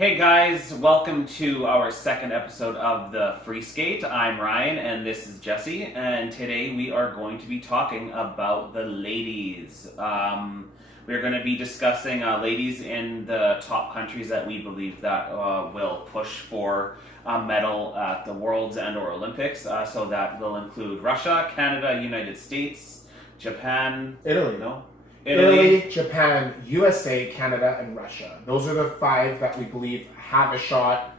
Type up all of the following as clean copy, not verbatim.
Hey guys, welcome to our second episode of the Free Skate. I'm Ryan and this is Jesse, and today we are going to be talking about the ladies. We're going to be discussing ladies in the top countries that we believe that will push for a medal at the Worlds and or Olympics. So that will include Russia, Canada, United States, Japan, Italy. No? Italy, Japan, USA, Canada, and Russia. Those are the five that we believe have a shot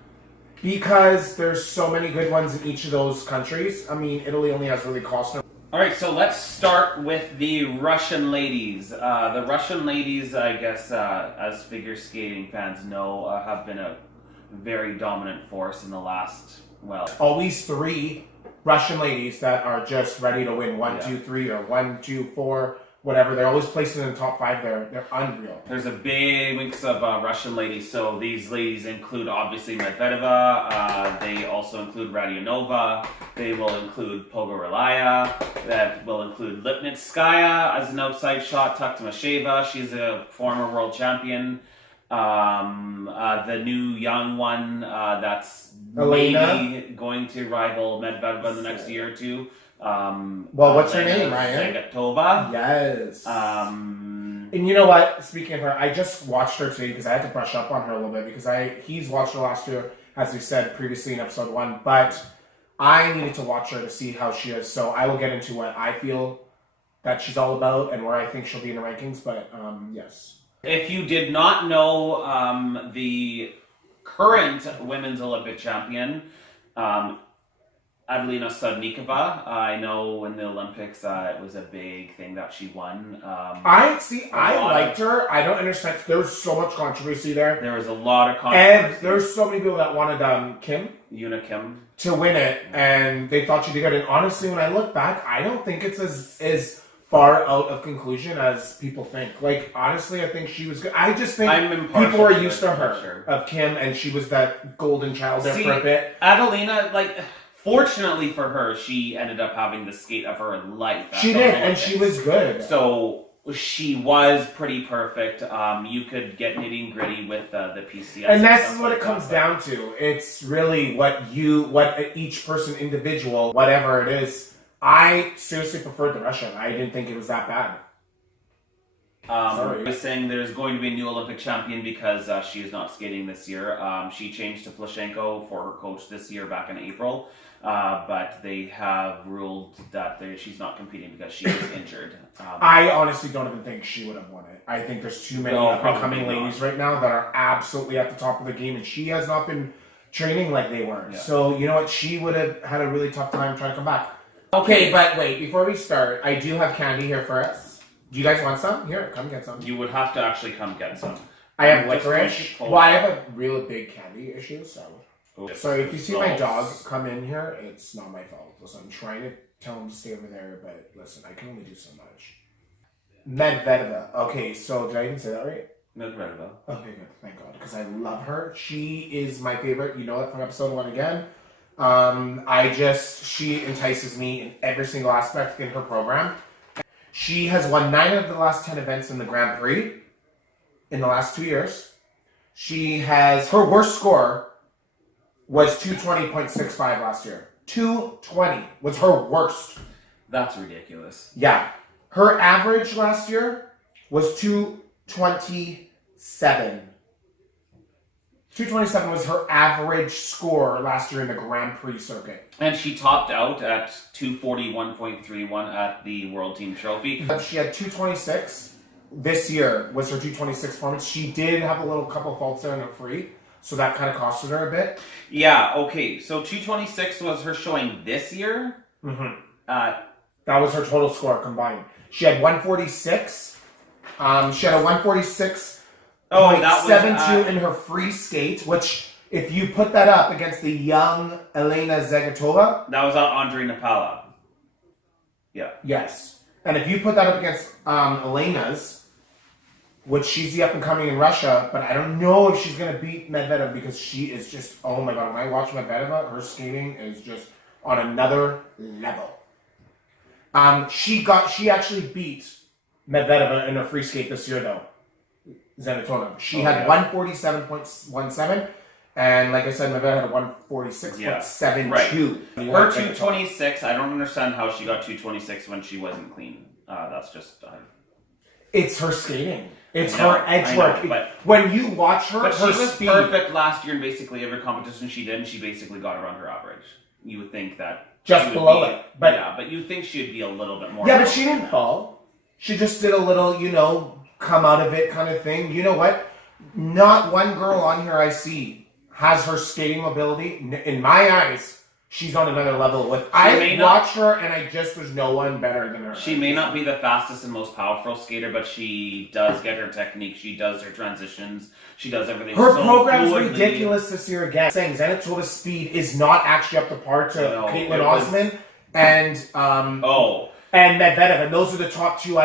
because there's so many good ones in each of those countries. I mean, Italy only has really Costner. All right, so let's start with the Russian ladies. The Russian ladies, I guess, as figure skating fans know, have been a very dominant force in the last, Always three Russian ladies that are just ready to win 1, 2, 3, or 1, 2, 4. Whatever, they're always placed in the top five. They're unreal. There's a big mix of Russian ladies. So these ladies include obviously Medvedeva. They also include Radionova. They will include Pogorelaya. That will include Lipnitskaya as an outside shot. Taktamasheva. She's a former world champion. The new young one that's Elena, maybe going to rival Medvedeva in the next year or two. What's her name, Ryan? Zagatova. Yes. And you know what? Speaking of her, I just watched her today because I had to brush up on her a little bit because he's watched her last year, as we said previously in episode 1, but I needed to watch her to see how she is. So I will get into what I feel that she's all about and where I think she'll be in the rankings. But yes. If you did not know, the current women's Olympic champion, Adelina Sodnikova. I know in the Olympics it was a big thing that she won. I liked her. I don't understand. There was so much controversy there. There was a lot of controversy. And there was so many people that wanted Yuna Kim to win it, and they thought she did good. And honestly, when I look back, I don't think it's as far out of conclusion as people think. Like, honestly, I think she was good. I just think people were used to her, of Kim, and she was that golden child there for a bit. Adelina, fortunately for her, she ended up having the skate of her life. She did, and she was good. So she was pretty perfect. You could get nitty gritty with the PCS. And that's what it comes down to. It's really what each person, individual, whatever it is. I seriously preferred the Russian. I didn't think it was that bad. I was saying there's going to be a new Olympic champion because she is not skating this year. She changed to Plushenko for her coach this year back in April. But they have ruled that she's not competing because she is injured. I honestly don't even think she would have won it. I think there's too many up-and-coming ladies right now that are absolutely at the top of the game, and she has not been training like they were. Yeah. So, you know what? She would have had a really tough time trying to come back. Okay, but wait. Before we start, I do have candy here for us. Do you guys want some? Here, come get some. You would have to actually come get some. I have licorice. Well, I have a real big candy issue, so... So if you see my dog come in here, it's not my fault. Listen, I'm trying to tell him to stay over there, but listen, I can only do so much. Medvedeva. Okay, so did I even say that right? Medvedeva. Okay, good. Thank God, because I love her. She is my favorite. You know that from episode 1 again. She entices me in every single aspect in her program. She has won 9 of the last 10 events in the Grand Prix in the last 2 years. Her worst score was 220.65 last year. 220 was her worst. That's ridiculous. Yeah. Her average last year was 227. 227 was her average score last year in the Grand Prix circuit. And she topped out at 241.31 at the World Team Trophy. She had 226. This year was her 226 performance. She did have a couple faults there in her free. So that kind of costed her a bit. Yeah, okay. So 226 was her showing this year? Mm-hmm. That was her total score combined. She had 146. She had a 146.72 in her free skate, which, if you put that up against the young Elena Zagatova... That was on Andre Napala. Yeah. Yes. And if you put that up against Elena's... which she's the up-and-coming in Russia, but I don't know if she's going to beat Medvedeva because she is just, oh my God, when I watch Medvedeva, her skating is just on another level. She actually beat Medvedeva in her free skate this year, though. Zanatonov. She had 147.17, and like I said, Medvedev had 146.72. Right. Her 226, I don't understand how she got 226 when she wasn't clean. That's just... It's her skating. It's her edge work. But when you watch her, but her she was speed, perfect last year in basically every competition she did, and she basically got around her average. You would think that... Just below it. But yeah, but you'd think she'd be a little bit more... Yeah, but she didn't fall. She just did a little, come out of it kind of thing. You know what? Not one girl on here I see has her skating ability. In my eyes, she's on another level. I watch her, and there's no one better than her. She may not be the fastest and most powerful skater, but she does get her technique. She does her transitions. She does everything. Her program's ridiculous this year again. Saying Zanatova's speed is not actually up to par to Caitlin Osman and Medvedev, and those are the top two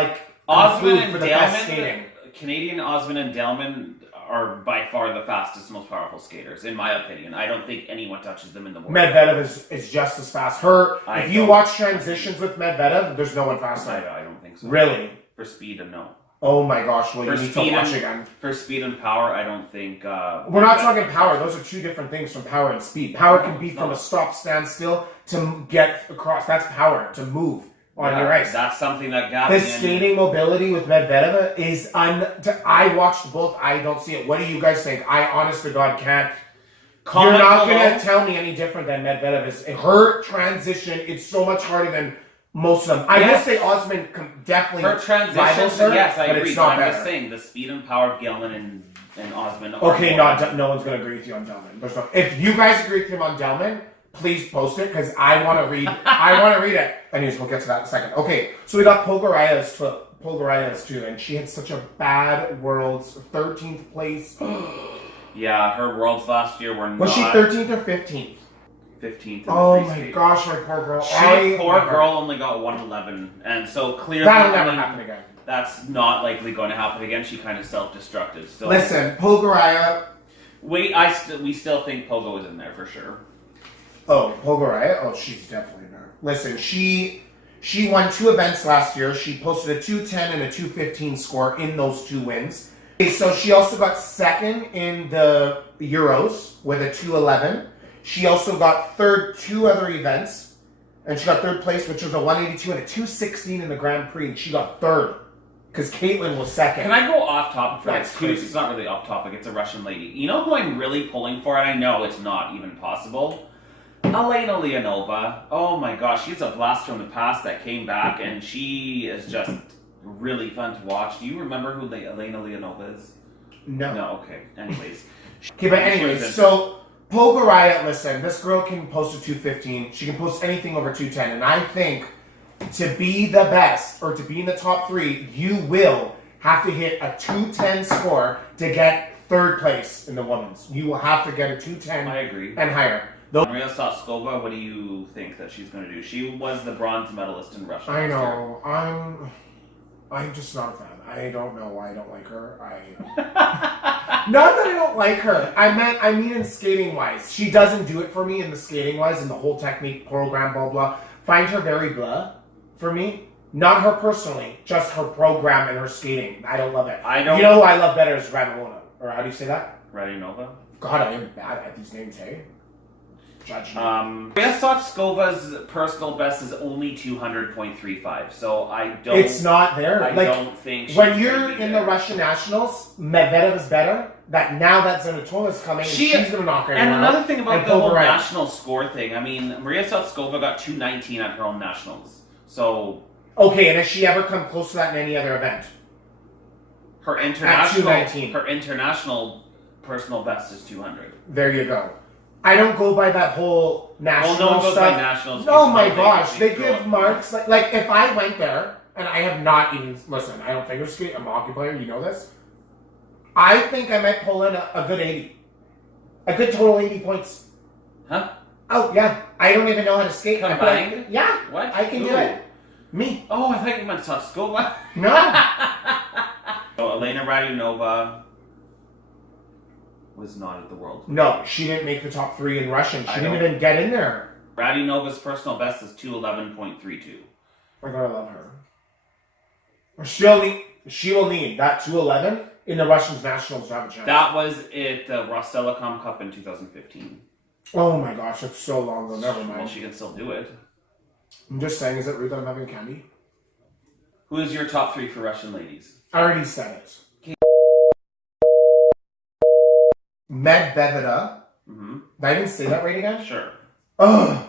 Osman and for the best skating. Canadian Osman and Delman are by far the fastest, most powerful skaters, in my opinion. I don't think anyone touches them in the world. Medvedev is just as fast. If you watch transitions with Medvedev, there's no one faster. I don't think so. Really? For speed, no. Oh my gosh, well, you need to watch again. For speed and power, I don't think... We're not talking power. Those are two different things from power and speed. Power can be from a stop, stand still to get across. That's power, to move on your ice. That's something that got the skating mobility with Medvedev is... I watched both. I don't see it. What do you guys think? I, honest to God, can't... You're not going to tell me any different than Medvedev is. Her transition, it's so much harder than... Most of them. I will say Osman definitely her transitions. Yes, I agree. But I'm just saying the speed and power of Gelman and Osman. Okay, no one's going to agree with you on Delman. If you guys agree with him on Delman, please post it because I want to read. I want to read it. Anyways, we'll get to that in a second. Okay, so we got Polgaraya's too, and she had such a bad Worlds 13th place. Yeah, her Worlds last year were not. Was she 13th or 15th? 15th. Oh my gosh, my poor girl. Poor girl only got 111, and so clearly that'll never happen again. That's not likely going to happen again. She kind of self-destructed. So listen, Polgaraya. We still think Pogo is in there for sure. Oh, Polgaraya. Oh, she's definitely in there. Listen, she won 2 events last year. She posted a 210 and a 215 score in those 2 wins. Okay, so she also got second in the Euros with a 211. She also got third 2 other events, and she got third place, which was a 182 and a 216 in the Grand Prix, and she got third, because Caitlin was second. Can I go off topic for That's this? crazy. It's not really off topic, it's a Russian lady. You know who I'm really pulling for, and I know it's not even possible? Elena Leonova. Oh my gosh, she's a blast from the past that came back, and she is just really fun to watch. Do you remember who Elena Leonova is? No. No, okay. Anyways. Okay, but anyways, so... Polgaraya, listen, this girl can post a 215. She can post anything over 210. And I think to be the best, or to be in the top 3, you will have to hit a 210 score to get third place in the women's. You will have to get a 210 I agree. And higher. Maria Soskova, what do you think that she's going to do? She was the bronze medalist in Russia. I know. I'm just not a fan. I don't know why I don't like her. Not that I don't like her. I mean in skating wise. She doesn't do it for me in the skating wise and the whole technique program, blah blah. Find her very blah for me. Not her personally, just her program and her skating. I don't love it. You know who I love better is Radulova. Or how do you say that? Radulova? God, I am bad at these names, hey? Judge me. Maria Soskova's personal best is only 200.35, so I don't... It's not there. I don't think she's when you're in the Russian Nationals, Medvedev is better. Now that Zanatova's coming, she's going to knock her out. And another thing about the whole national score thing, I mean, Maria Soskova got 219 at her own Nationals, so... Okay, and has she ever come close to that in any other event? Her international personal best is 200. There you go. I don't go by that whole national no one goes stuff. By nationals. Oh my gosh, they give marks like if I went there and I have not even listen. I don't figure skate. I'm a hockey player. You know this. I think I might pull in a good 80, a good total 80 points. Huh? Oh yeah, I don't even know how to skate. Combined? Yeah. What? I can do it. Me. Oh, I think you meant Soskova. No. So Elena Radulova was not at the World. No, she didn't make the top 3 in Russian. She didn't even get in there. Radunova's personal best is 211.32. I gotta love her. She will need that 211 in the Russian nationals to have a chance. That was at the Rostelecom Cup in 2015. Oh my gosh, that's so long ago. Never mind. Well, she can still do it. I'm just saying, is it rude that I'm having candy? Who is your top 3 for Russian ladies? I already said it. Medvedeva. Mm-hmm. Did I even say that right again? Sure. Ugh.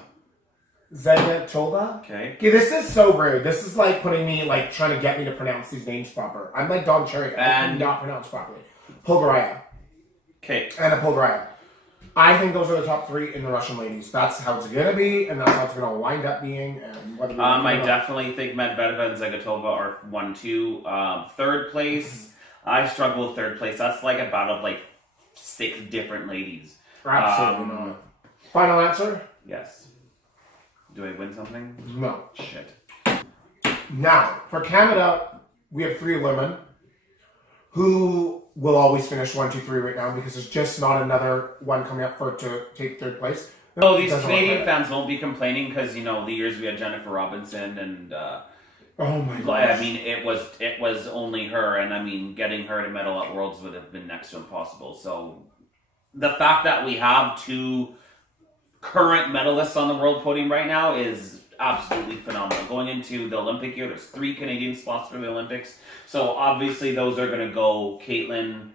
Zenitova. Okay. Okay, this is so rude. This is like putting me, like, trying to get me to pronounce these names proper. I'm like Don Cherry. I cannot pronounce properly. Polgaraya. Okay. Anna Polgaraya. I think those are the top 3 in the Russian ladies. That's how it's going to be, and that's how it's going to wind up being. And whether I definitely think Medvedeva and Zagitova are 1-2. Third place, I struggle with third place. That's like a battle of like 6 different ladies. Absolutely not. Final answer? Yes. Do I win something? No. Shit. Now, for Canada, we have 3 women who will always finish 1, 2, 3 right now because there's just not another one coming up to take third place. No, these Canadian fans won't be complaining because, you know, the years we had Jennifer Robinson and oh my gosh. I mean, it was only her, and I mean, getting her to medal at Worlds would have been next to impossible. So the fact that we have 2 current medalists on the world podium right now is absolutely phenomenal. Going into the Olympic year, there's 3 Canadian spots for the Olympics. So obviously those are going to go Caitlin,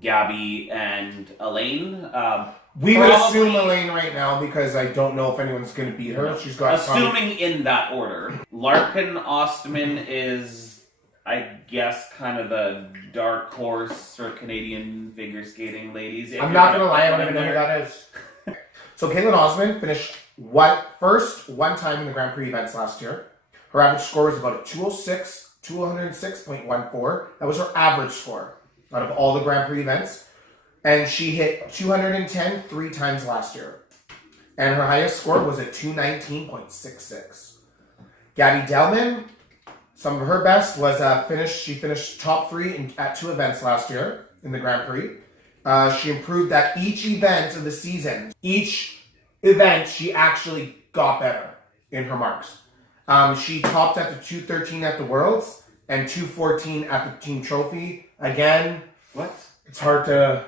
Gabby, and Elaine. We would assume Elaine right now because I don't know if anyone's going to beat her. She's got assuming in that order. Larkin Ostman is, I guess, kind of the dark horse for Canadian figure skating ladies. I'm not going to lie, I don't even know who that is. So Caitlin Osmond finished first one time in the Grand Prix events last year. Her average score was about a 206.14. That was her average score out of all the Grand Prix events. And she hit 210 3 times last year. And her highest score was a 219.66. Gabby Delman, some of her best was she finished top 3 at 2 events last year in the Grand Prix. She improved at each event of the season. Each event, she actually got better in her marks. She topped at the 213 at the Worlds and 214 at the team trophy. Again, what? It's hard to...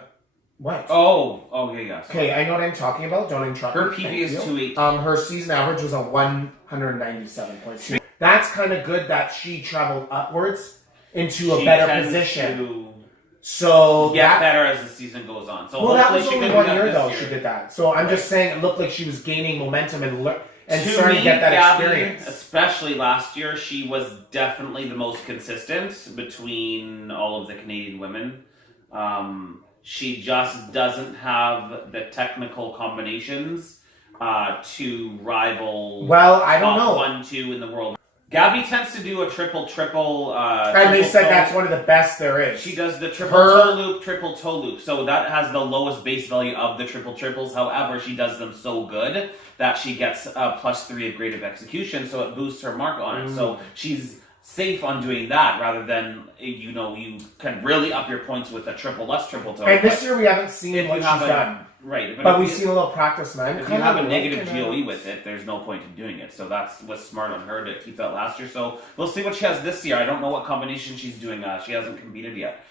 What? Oh, yeah. Okay, I know what I'm talking about. Don't interrupt me. Her PB is 218. Her season average was a 197.2. That's kind of good that she traveled upwards into a better position. So get better as the season goes on. So that was she only 1 year though. She did that. So I'm just saying it looked like she was gaining momentum and starting to get that experience. Especially last year, she was definitely the most consistent between all of the Canadian women. She just doesn't have the technical combinations to rival. Well, I don't know. 1-2 in the world. Gabby tends to do a triple. And they said that's one of the best there is. She does the triple toe loop. So that has the lowest base value of the triples. However, she does them so good that she gets a +3 of grade of execution. So it boosts her mark on it. So she's safe on doing that rather than, you can really up your points with a triple toe. And this year we haven't seen what she's done. Right. But we've seen a little practice now. If you have a negative GOE with it, there's no point in doing it. So that's what's smart on her to keep that last year. So we'll see what she has this year. I don't know what combination she's doing. She hasn't competed yet.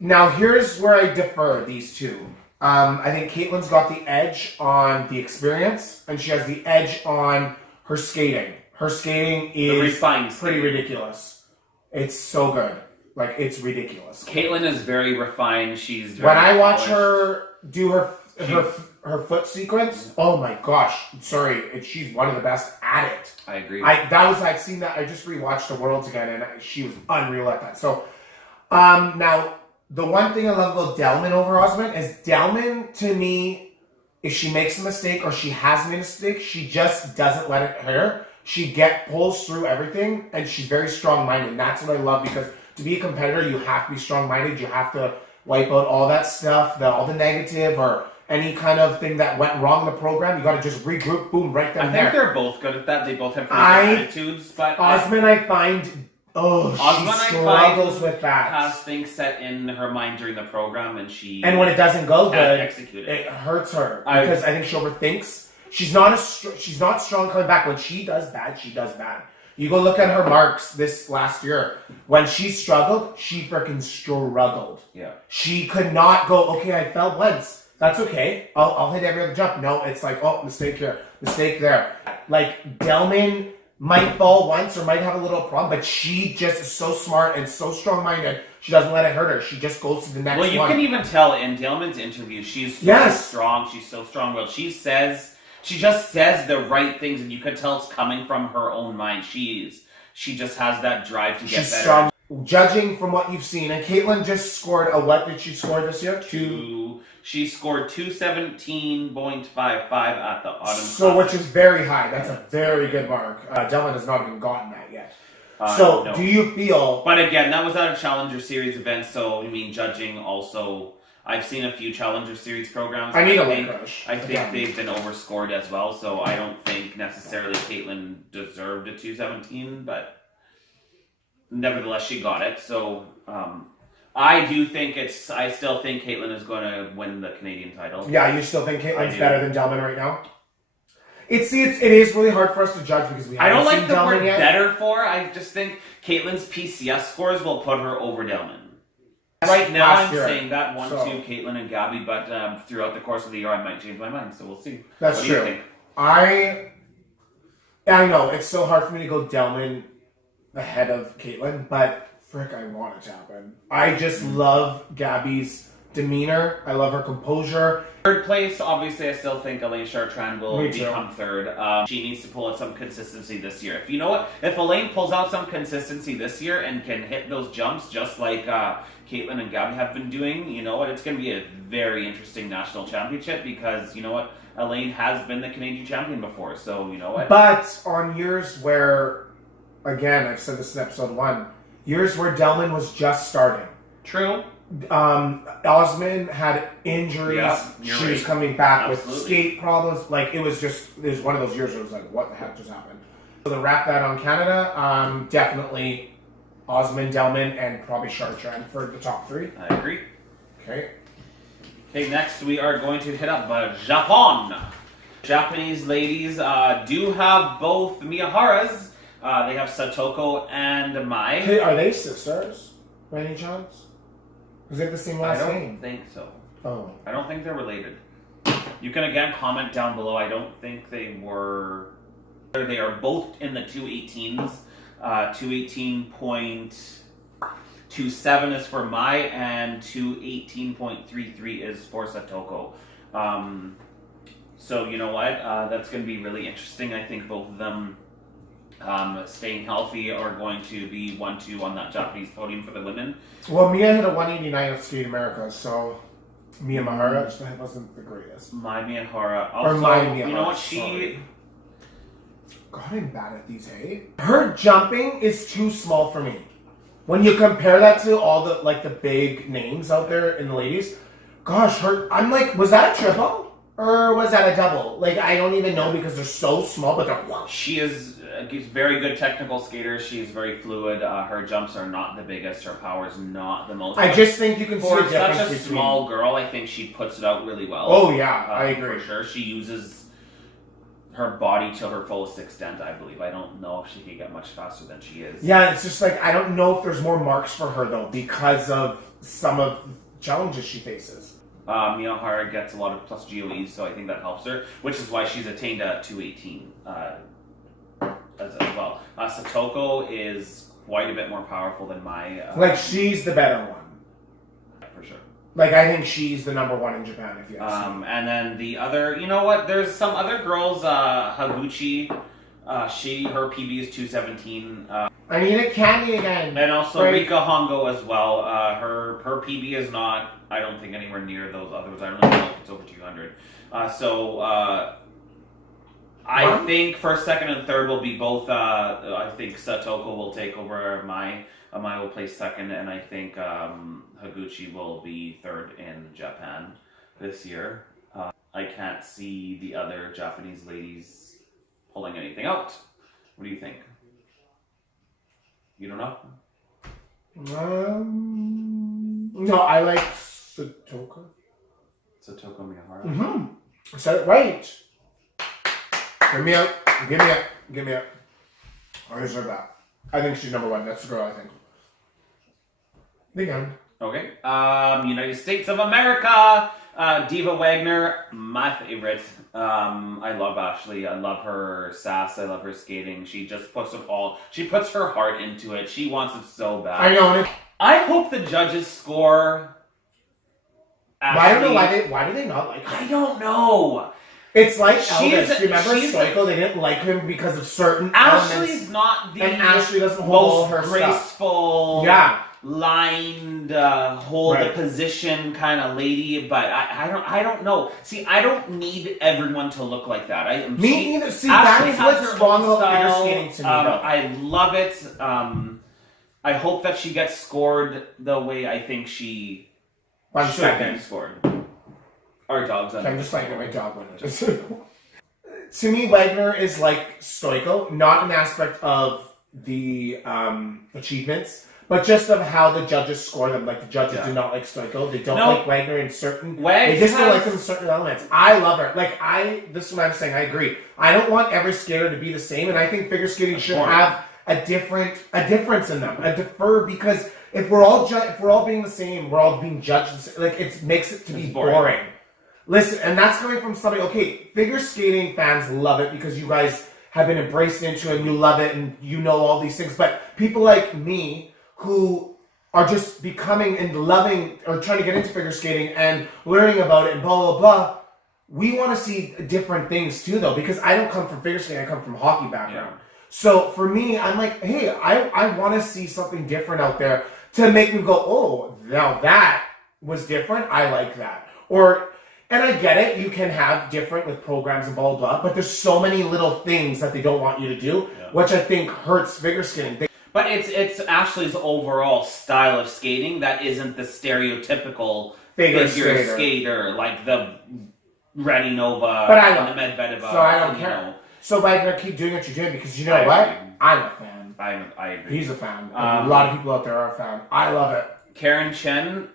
Now here's where I defer these 2. I think Caitlin's got the edge on the experience, and she has the edge on her skating. Her skating is pretty ridiculous. It's so good. Like, it's ridiculous. Caitlin is very refined. She's very when I watch her do her foot sequence, oh my gosh. Sorry, she's one of the best at it. I agree. I've seen that. I just rewatched the Worlds again, and she was unreal at that. So, now, the one thing I love about Delman over Osmond is Delman, to me, if she makes a mistake or she has made a mistake, she just doesn't let it hurt her. She pulls through everything, and she's very strong-minded. And that's what I love, because to be a competitor, you have to be strong-minded. You have to wipe out all that stuff, all the negative or any kind of thing that went wrong in the program. You got to just regroup, boom, right then and there. I think they're both good at that. They both have pretty good attitudes. But Osmond, I find, she struggles with that. Has things set in her mind during the program, and when it doesn't go good, it hurts her because I think she overthinks. She's not strong coming back. When she does bad, she does bad. You go look at her marks this last year. When she struggled, she freaking struggled. Yeah. She could not go, okay, I fell once. That's okay. I'll hit every other jump. No, it's like, oh, mistake here, mistake there. Like, Delman might fall once or might have a little problem, but she just is so smart and so strong-minded. She doesn't let it hurt her. She just goes to the next one. Well, you can even tell in Delman's interview, she's so strong. She's so strong-willed. She just says the right things, and you can tell it's coming from her own mind. She just has that drive to get better. Strong. Judging from what you've seen, and Caitlin just scored what did she score this year? She scored 217.55 at the Autumn So, which is very high. That's a very good mark. Delman has not even gotten that yet. So, no. Do you feel... But again, that was at a Challenger Series event, so, I mean, judging also... I've seen a few Challenger Series programs. I think they've been overscored as well, so I don't think necessarily Caitlin deserved a 217, but nevertheless, she got it. So, I still think Caitlin is going to win the Canadian title. Yeah, you still think Caitlin's better than Delman right now? It is really hard for us to judge because we haven't seen Delman yet. Better for. I just think Caitlin's PCS scores will put her over Delman. Right now, I'm saying that 1-2 Caitlin and Gabby, but throughout the course of the year, I might change my mind. So we'll see. That's true. What do you think? I know it's so hard for me to go Delman ahead of Caitlin, but frick, I want it to happen. I just love Gabby's demeanor. I love her composure. Third place, obviously, I still think Elaine Chartrand will become third. She needs to pull out some consistency this year. If Elaine pulls out some consistency this year and can hit those jumps just like Caitlin and Gabby have been doing, you know what? It's going to be a very interesting national championship because, you know what? Elaine has been the Canadian champion before, so you know what? But on years where, again, I've said this in episode 1, years where Delman was just starting. True. Osmond had injuries. Yeah, she was coming back with skate problems. Like, it was one of those years where it was like, what the heck just happened? So to wrap that on Canada, definitely Osmond, Delman, and probably Chartrand for the top 3. I agree. Okay, next we are going to hit up Japan. Japanese ladies do have both Miyaharas. They have Satoko and Mai. Hey, are they sisters by any chance? Is it the same last name? I don't think so. Oh. I don't think they're related. You can again comment down below. I don't think they were. They are both in the 218s. 218.27 is for Mai and 218.33 is for Satoko. So you know what? That's going to be really interesting. I think both of them staying healthy are going to be 1-2 on that Japanese podium for the women. Well, Mia hit a 189 at Skate America, so Mia Mahara wasn't the greatest. Mai Miyahara. Also, you know what? She God, I'm bad at these, hey? Her jumping is too small for me. When you compare that to all the the big names out there in the ladies, gosh, I'm like, was that a triple? Or was that a double? Like, I don't even know because they're so small, but they're... She is a very good technical skater. She's very fluid. Her jumps are not the biggest. Her power is not the most. I just think you can see a difference such a small girl, I think she puts it out really well. Oh, yeah. I agree. For sure. She uses her body to her fullest extent, I believe. I don't know if she can get much faster than she is. Yeah, it's just like, I don't know if there's more marks for her, though, because of some of the challenges she faces. Miyahara gets a lot of plus GOEs, so I think that helps her, which is why she's attained a 218 as well. Satoko is quite a bit more powerful than Mai. She's the better one. For sure. I think she's the number 1 in Japan, if you ask me. And then the other, you know what, there's some other girls, Haguchi, her PB is 217. I need a candy again. And also Rika Hongo as well. Her PB is not, I don't think, anywhere near those others. I don't know if it's over 200. I think first, second, and third will be both. I think Satoko will take over Mai. Mai will place second, and I think Haguchi will be third in Japan this year. I can't see the other Japanese ladies pulling anything out. What do you think? You don't know? No, I like Satoko. Satoko Miyahara? Mm-hmm. I said it right. Give me up. I deserve that. I think she's number one. That's the girl, I think. The end. Okay. United States of America. Diva Wagner, my favorite. I love Ashley. I love her sass. I love her skating. She just puts it all. She puts her heart into it. She wants it so bad. I know. I hope the judges score. Ashley. I don't know why do they not like her? I don't know. It's like Elvis. Remember Stoico? They didn't like him because of certain Ashley's elements. not the and Ashley doesn't hold her graceful. Stuff. Yeah. Lined, hold the position kind of lady, but I don't know. See, I don't need everyone to look like that. Me either. See, Ashley that's what's wrong about figure style. skating to me. I love it. I hope that she gets scored the way I think she should be scored. Our job's on. I'm just like my job went. To me, Wagner is like Stoico, not an aspect of the achievements. But just of how the judges score them, like the judges do not like Stoico. They don't like Wagner in certain. They just don't like them in certain elements. I love her. This is what I'm saying. I agree. I don't want every skater to be the same, and I think figure skating should have a difference in them. Because if we're all being the same, we're all being judged. Like it makes it to be boring. Listen, and that's coming from somebody. Okay, figure skating fans love it because you guys have been embraced into it, and you love it, and you know all these things. But people like me, who are just becoming and loving or trying to get into figure skating and learning about it and blah, blah, blah. We want to see different things too, though, because I don't come from figure skating. I come from hockey background. Yeah. So for me, I'm like, hey, I want to see something different out there to make me go, oh, now that was different. I like that. And I get it. You can have different with programs and blah, blah, blah. But there's so many little things that they don't want you to do, which I think hurts figure skating. But it's Ashley's overall style of skating that isn't the stereotypical figure skater like the Radinova and the Medvedeva. So I don't care. So Wagner, keep doing what you're doing because you know what? I'm a fan. I agree. He's a fan. A lot of people out there are a fan. I love it. Karen Chen,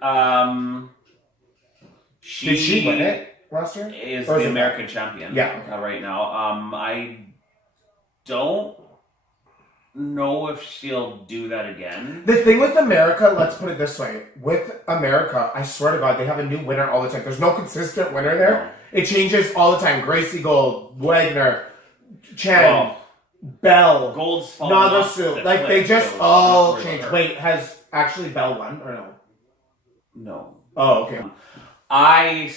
did she win it last year? Is the American champion right now. I don't know if she'll do that again. The thing with America, let's put it this way. With America, I swear to God, they have a new winner all the time. There's no consistent winner there. No. It changes all the time. Gracie Gold, Wagner, Chen, Bell, Gold's Nagasu. Like, they just all change. Wait, has actually Bell won or no? No. Oh, okay. I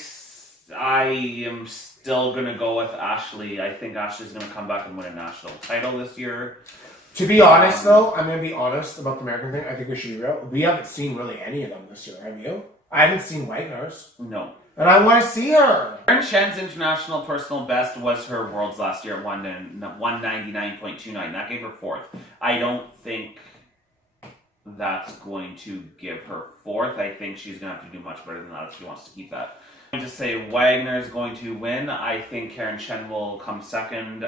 am still going to go with Ashley. I think Ashley's going to come back and win a national title this year. To be honest, though, I'm going to be honest about the American thing. I think we should be real. We haven't seen really any of them this year, have you? I haven't seen Wagner's. No. And I want to see her. Karen Chen's international personal best was her world's last year at 199.29. That gave her fourth. I don't think that's going to give her fourth. I think she's going to have to do much better than that if she wants to keep that. I'm going to say Wagner is going to win. I think Karen Chen will come second.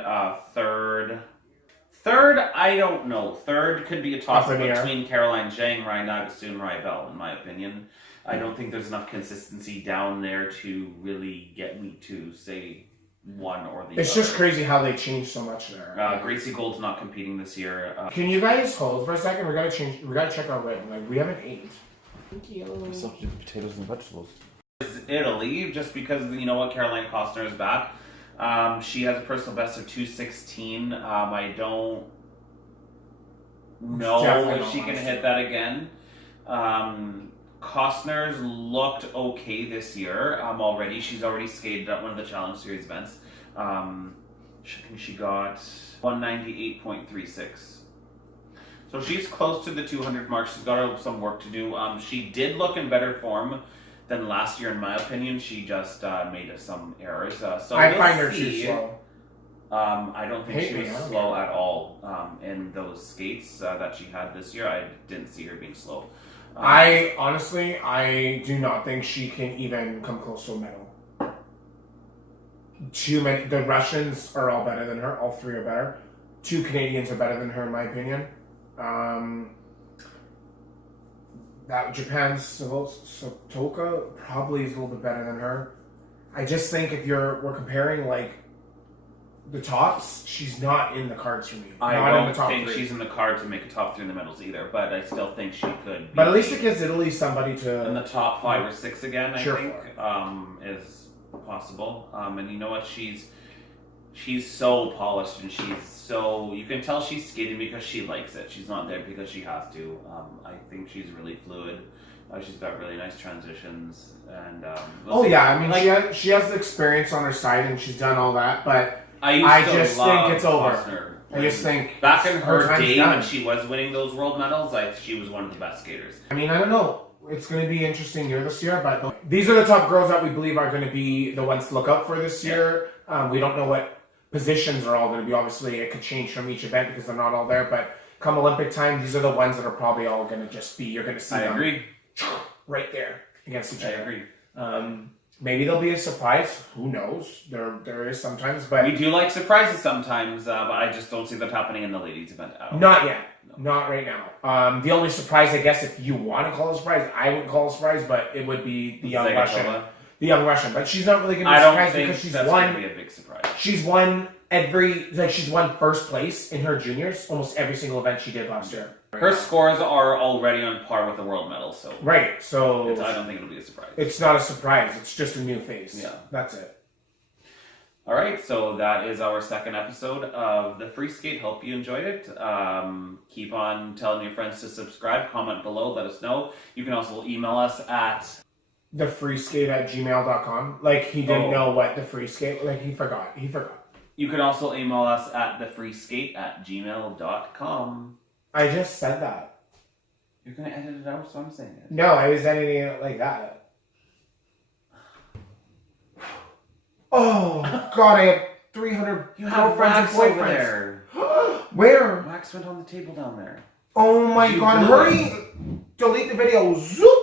Third, I don't know. Third could be a toss-up between Caroline Zhang, Ryan Nagasu, and Rai Bell, in my opinion. I don't think there's enough consistency down there to really get me to say one or the other. It's just crazy how they changed so much there. Gracie Gold's not competing this year. Can you guys hold for a second? We gotta check our weight. Like, we haven't ate. Thank you. We still have to do potatoes and vegetables. Italy, just because you know what, Caroline Costner is back. She has a personal best of 2:16. I don't know if she can hit that again. Costner's looked okay this year already. She's already skated at one of the Challenge Series events. I think she got 198.36. So she's close to the 200 mark. She's got some work to do. She did look in better form than last year, in my opinion. She just made some errors. So I find her too slow. I don't think she was slow at all in those skates that she had this year. I didn't see her being slow. I do not think she can even come close to a medal. Too many. The Russians are all better than her. All three are better. 2 Canadians are better than her, in my opinion. That Japan's Sotoka probably is a little bit better than her. I just think if we're comparing like the tops, she's not in the cards for me. I not don't in the top think 3. she's in the card to make a top 3 in the medals either, but I still think she could be. But at least it gives Italy somebody to... in the top 5 or 6 again, I cheer think, for. is possible. And you know what? She's so polished, and she's so... You can tell she's skating because she likes it. She's not there because she has to. I think she's really fluid. She's got really nice transitions, and I mean, she has the experience on her side, and she's done all that. But I just think it's over. Costner. I just think back in her time's day done. when she was winning those world medals, she was one of the best skaters. I mean, I don't know. It's going to be an interesting year this year, but these are the top girls that we believe are going to be the ones to look out for this year. We don't know what positions are all going to be. Obviously, it could change from each event because they're not all there. But come Olympic time, these are the ones that are probably all going to just be. You're going to see them. Agree. Right there against each other. I agree. Maybe there'll be a surprise. Who knows? There is sometimes, but we do like surprises sometimes. But I just don't see that happening in the ladies' event at all. Not yet. No. Not right now. The only surprise, I guess, if you want to call it a surprise, I wouldn't call it a surprise, but it would be the young Russian. The young Russian, but she's not really going to be a surprise because she's won. Going to be a big surprise. She's won she's won first place in her juniors almost every single event she did last year. Her scores are already on par with the world medal, so right. So I don't think it'll be a surprise. It's not a surprise. It's just a new face. Yeah, that's it. All right, so that is our second episode of the Free Skate. Hope you enjoyed it. Keep on telling your friends to subscribe. Comment below. Let us know. You can also email us at thefreeskate@gmail.com. Like he didn't know what the free skate. Like he forgot. You can also email us at thefreeskate@gmail.com. I just said that. You're going to edit it out, so I'm saying it. No, I was editing it like that. Oh, God, I have 300 You have girlfriends wax and over boyfriends. there. Where? Wax went on the table down there. Oh my God, hurry! Delete the video. Zoop!